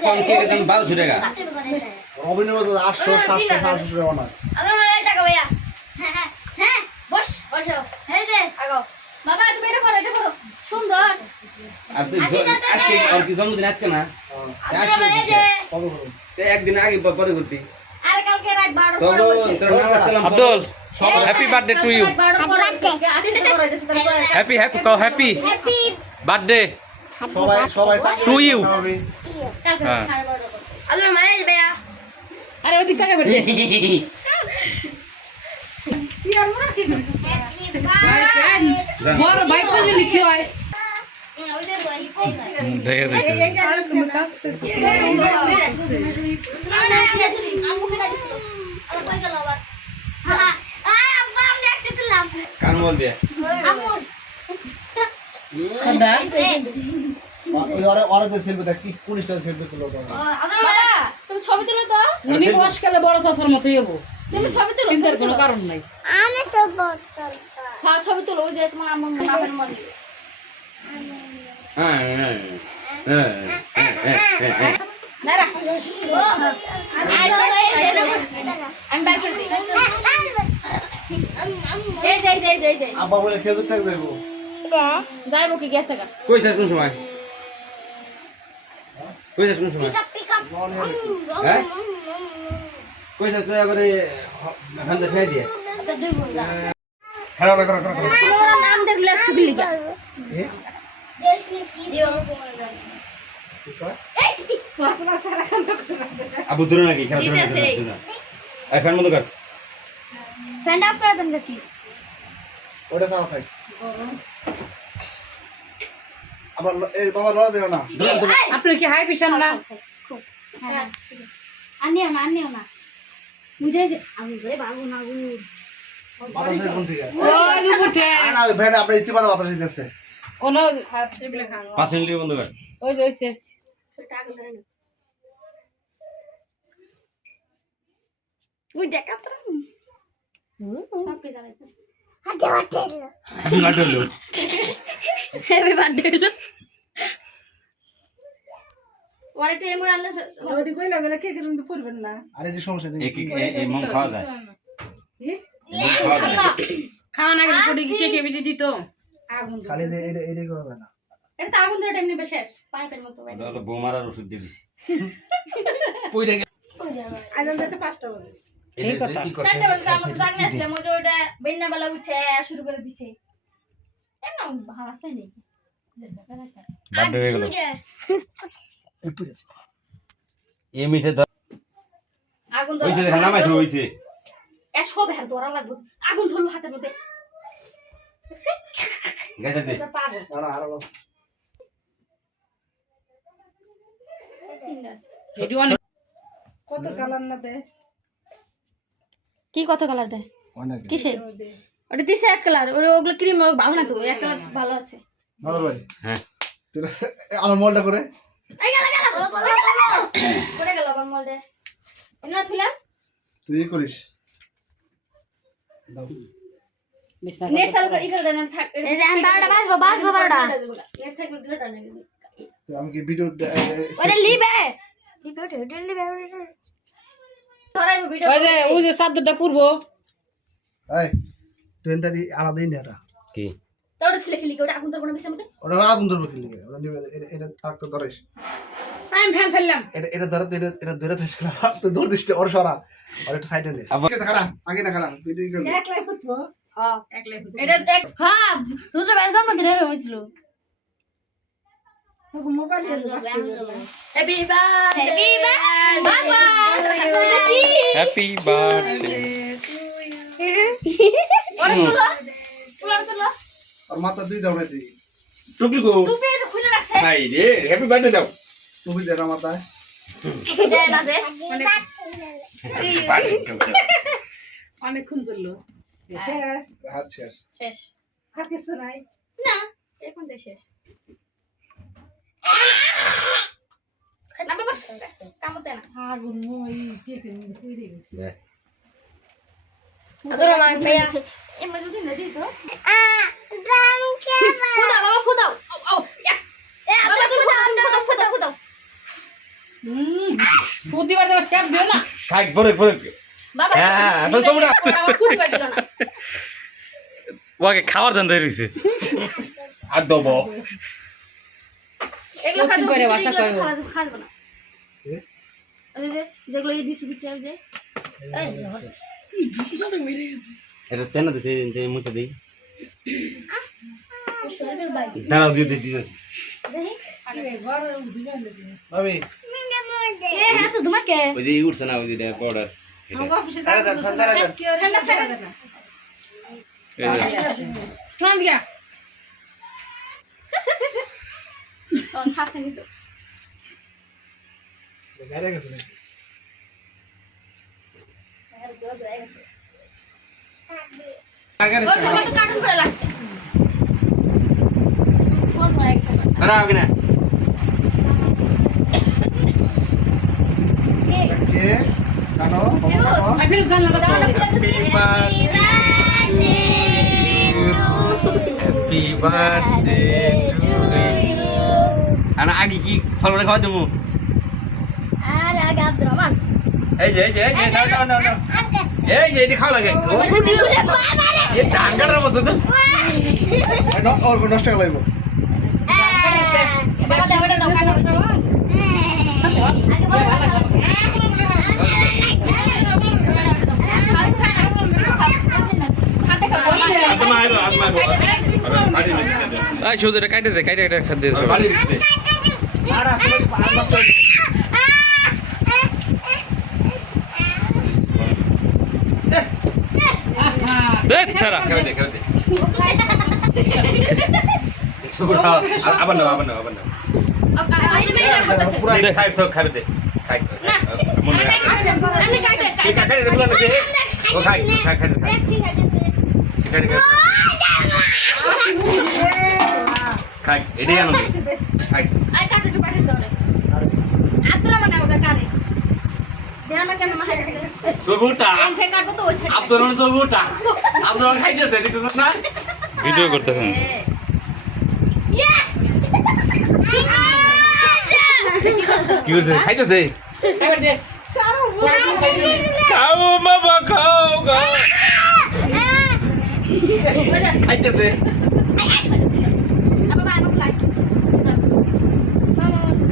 কম কেকের দাম বারোশো টাকা? অভিনব আটশো সাতশো সাতশো টাকা না হ্যাঁ হ্যাঁ হ্যাঁ বস। বসো। এই যে আগো। বাবা তুমি এটা পড়ো এটা পড়ো সুন্দর। আর তুই জ- আজকে আর কি জন্মদিন আজকে না? মানে একদিন আগে প- পরে করতি আরে কালকে রাত 12 তখন তোর নামাজ কালাম পড়- Abdul happy birthday to you happy happy happy happy birthday সবাই সবাই আরে ওদিক থেকে বেরিয়ে সিয়ার মোরা কি বড় ভাই কোন লিখি হয় কান বল দিয়ে খোদা ওই ওরে ওরে তো সেলফি দেখ কি কোন স্টাইল সেলফি তুলো তো হ্যাঁ হ্যাঁ হ্যাঁ হ্যাঁ হ্যাঁ হ্যাঁ আমি খেজুর টাক যাইবো কি গেছে গা। কই যাস কোন সময়? কই যাস কোন সময়? হ্যাঁ? কই যাস তো এবারে হান্দা ফেলে দিয়ে। খেলা করো করো করো নাম দেখলে সুবিলি গা। এ? কি দিও আবু দূরে নাকি খেলা দূরে ফ্যান বন্ধ কর। ফ্যান্ড অফ করে দেন কি ওটা সারা থাক। আবার এই বাবা লড়া দেও না। আপনার কি হাই পিছান না? হ্যাঁ আনিও না আনিও না। বুঝে যে আমি বলে বাবু না হয় থেকে ওই দেখা তো এমন আনলে কিন্তু পড়বেন না। আর এটি সমস্যা নেই। এই মম খাওয়া যায়। খাওয়া না গেলে পড়ে দিত? আগুন খালি যে এটা করা যায় না। এটা তো আগুন ধরে এমনি শেষ। পাইপের মতো ওটা হলো ওষুধ দিয়ে দিছি পইরা গেল আজান যেতে পাঁচটা বাজে। শুরু করে দিছে। আগুন এ সব হ্যাঁ ধরা লাগবে। আগুন ধরলো হাতের মধ্যে। কত কালার না দে? কি কত কালার দেয়? কিসে ওটা দিছে এক কালার ওটা ওগুলো ক্রিম ভালো না তো এক কালার ভালো আছে। নাদর ভাই। হ্যাঁ। তুই আমার মলটা করে এই গেল গেল বলো বলো পড়ে গেল। আমার মলদে এনা থুলাম তুই করিস। দাও। নেট চালু করে ই করে দেন থাক এই যে আমি 12টা বাজবো বাজবো 12টা নেট থাকলে দিলটা না তুই আমি কি ভিডিও ওরে লিবে। করে ওটা লিবে ওই যে ওই যে চাদরটা পূর্ব। এই তুই এনতারি আলাদা ইন্ডিয়া এটা। কি? তো ওটা ছুলে ওটা আগুন ধরবো না বেশি মধ্যে ওটা আগুন ধরবে কি? ওটা নিবে এটা থাকতে আমি ফ্যান ফেললাম। এটা এটা ধরে তুই এটা ধরে থাকিস কেন তুই ধর দিস ওর সরা। আর একটু সাইডে নে। আগে না খারা তুই একলাই ফুটবো? হ্যাঁ। একলাই ফুটবো। এটা দেখ হ্যাঁ রুদ্র ভাই জন্মদিনে হয়েছিল। ওরে তুলো তুলো তুলো আর মাথা দুই দাও তুই টুকলি গো। টুপি তো খুলে রাখছে। হাই রে হ্যাপি বার্থডে দাও। তুমি দে না মাথায় দে না দে। অনেকক্ষণ চলল শেষ হাত শেষ। শেষ। আর কিছু নাই। না এখন দে শেষ। না বাবা কামতে না আগুন ওই কেকের মধ্যে পুড়ে গেছে দে। আদর ভাইয়া এমন রুটি না দিই তো ফুদাও বাবা ফুদাও ও ও এ বাবা তুমি ফুদাও ফুদাও ফুদাও ফুদাও প্রতিবার যারা স্যাপ দিও না খাক পরে পরে বাবা এখন সবটা। আমার খুঁটি বাজিল না ওকে খাবার দান ধরে আর দেবো পাড়ে বাসা? খাওয়া খাব না। যেগুলো এই দিছি বিচ্ছে ওই যে। এটা তেন দিছে তে মুছে দেই। দাঁড়াও দিয়ে দিয়ে দিয়েছি ভাবি। হ্যাঁ তো তোমাকে ওই যে উঠছে না ওই যে পাউডার ঠান্ডা ঠান্ডা এই যে, শোন দিয়া ও ছাড়ছে নি তো বাইরে গেছে নাকি? আগে ওর তোমার তো কার্টুন করে লাগছে ফোন হয়ে গেছে দাঁড়াও কিনা কে কে আনা আগে কি সলমানে খাওয়া দেবো আর আগে আব্দুর রহমান এই যে এই যে এই যে নাও নাও নাও। এই যে এটি খাওয়া লাগে ও দিউরে বাবা রে এ ধান কাটার মতো তো ন- ওর নষ্ট করে লাগবো বাবা দাও দাও কাটা হইছে আগে বলো এটা কাটে দে কাটে কাটে খাদ্য দে সবাই। বাড়ি দিতে আর আসলে আর নষ্ট করে দিবো। দে সারা খেলে দে খেলে দে আবার নাও আবার নাও আবার নাও পুরা খাই তো খাবে দে খাই। মনে বলা না দে ও খাই খাই খাই খাই। এটাই আনন্দ। খাই। আব্দুল খাইতেছে দিতেছ না ভিডিও করতেছেন। কি করছে? খাইতেছে? খাও বাবা খাও খাও। খাইতেছে।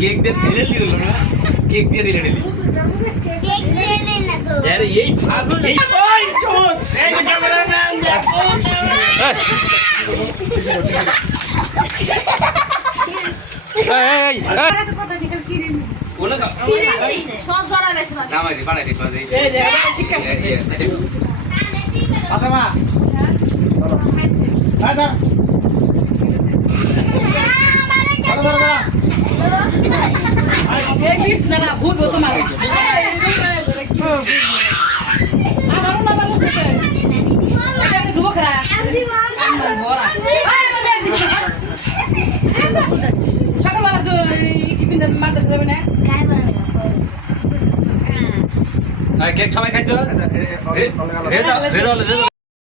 কেক দিয়ে ফেলে দিল না? কেক দিয়ে দিলে দিলি আরে এই ভাগ এই নাম দে এই এই এই কোন কা সব ধরা গেছে বাবা নাম আইডি বাড়াই দিতে এই এই যে ঠিক আছে আচ্ছা মা চলো আয় দা দাঁড়া দাঁড়া দাঁড়া এই বিষ না না ভূত তোমার আমার না মানুষ থেকে এটা ধুবো খরা আমার বড়া সকালবেলা তো পিন্দার মাদ্রাসা যাবে না? কেক সবাই খাইছো? Result result result